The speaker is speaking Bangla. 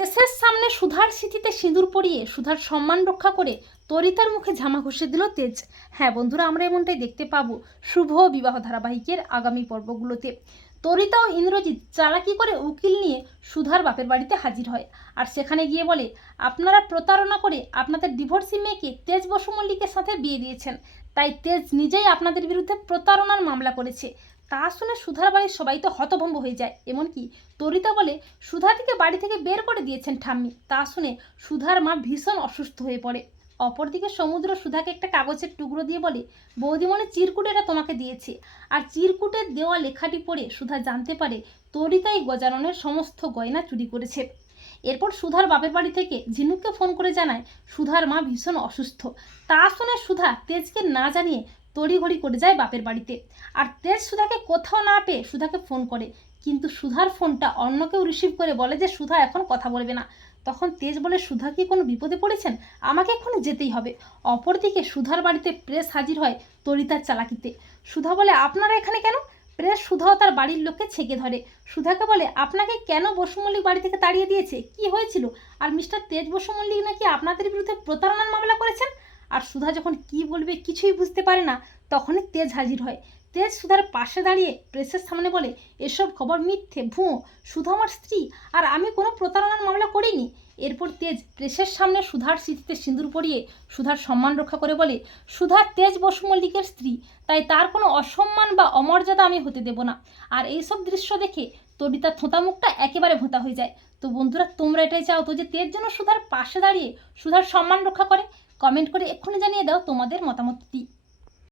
দেশের সামনে সুধার স্মৃতিতে সিঁদুর পরিয়ে সুধার সম্মান রক্ষা করে তরিতার মুখে ঝামা ঘষে দিল তেজ। হ্যাঁ বন্ধুরা, আমরা এমনটাই দেখতে পাবো শুভ বিবাহ ধারাবাহিকের আগামী পর্বগুলোতে। তরিতা ও ইন্দ্রজিৎ চালাকি করে উকিল নিয়ে সুধার বাপের বাড়িতে হাজির হয় আর সেখানে গিয়ে বলে, আপনারা প্রতারণা করে আপনাদের ডিভোর্সি মেয়েকে তেজ বসু মল্লিকের সাথে বিয়ে দিয়েছেন। তাই তেজ নিজেই আপনাদের বিরুদ্ধে প্রতারণার মামলা করেছে। তা শুনে সুধার বাড়ির সবাই তো হতভম্ব হয়ে যায়। এমনকি তরিতা বলে সুধাদিকে বাড়ি থেকে বের করে দিয়েছেন ঠাম্মি। তা শুনে সুধার মা ভীষণ অসুস্থ হয়ে পড়ে। অপরদিকে সমুদ্র সুধাকে একটা কাগজের টুকরো দিয়ে বলে, বৌদিমণি চিরকুট এটা তোমাকে দিয়েছে। আর চিরকুটের দেওয়া লেখাটি পড়ে সুধা জানতে পারে, তরিতাই গজাননের সমস্ত গয়না চুরি করেছে। এরপর সুধার বাপের বাড়ি থেকে ঝিনুককে ফোন করে জানায়, সুধার মা ভীষণ অসুস্থ। তা শুনে সুধা তেজকে না জানিয়ে তড়িঘড়ি করে যায় বাপের বাড়িতে। আর তেজ সুধাকে কোথাও না পেয়ে সুধাকে ফোন করে। কিন্তু সুধার ফোনটা অন্য কেউ রিসিভ করে বলে যে, সুধা, এখন কথা বলবে না। তখন তেজ বলে, সুধা কি কোনো বিপদে পড়েছেন? আমাকে এক্ষুনি যেতেই হবে। অপরদিকে সুধার বাড়িতে প্রেস হাজির হয় তরিতার চালাকিতে। সুধা বলে, আপনারা এখানে কেন? প্রেস সুধাও তার বাড়ির লোককে ছেঁকে ধরে। সুধাকে বলে, আপনাকে কেন বসুমল্লিক বাড়ি থেকে তাড়িয়ে দিয়েছে? কি হয়েছিল? আর মিস্টার তেজ বসুমল্লিক নাকি আপনাদের বিরুদ্ধে প্রতারণার মামলা করেছেন? আর সুধা যখন কি বলবে কিছুই বুঝতে পারে না তখনই তেজ হাজির হয়। তেজ সুধার পাশে দাঁড়িয়ে প্রেসের সামনে বলে, এসব খবর মিথ্যে, ভুয়ো। সুধা আমার স্ত্রী? আর আমি কোনো প্রতারণার মামলা করিনি? এরপর তেজ প্রেসের সামনে সুধার স্মৃতিতে সিঁদুর পরিয়ে সুধার সম্মান রক্ষা করে বলে সুধা তেজ বসু মল্লিকের স্ত্রী। তাই তার কোনো অসম্মান বা অমর্যাদা আমি হতে দেব না। আর এইসব দৃশ্য দেখে তরিতার থোঁতা মুখটা একেবারে ভোঁতা হয়ে যায়। তো বন্ধুরা, তোমরা এটাই চাও তো যে তেজ যেন সুধার পাশে দাঁড়িয়ে সুধার সম্মান রক্ষা করে? কমেন্ট করে এক্ষুনি জানিয়ে দাও তোমাদের মতামতটি।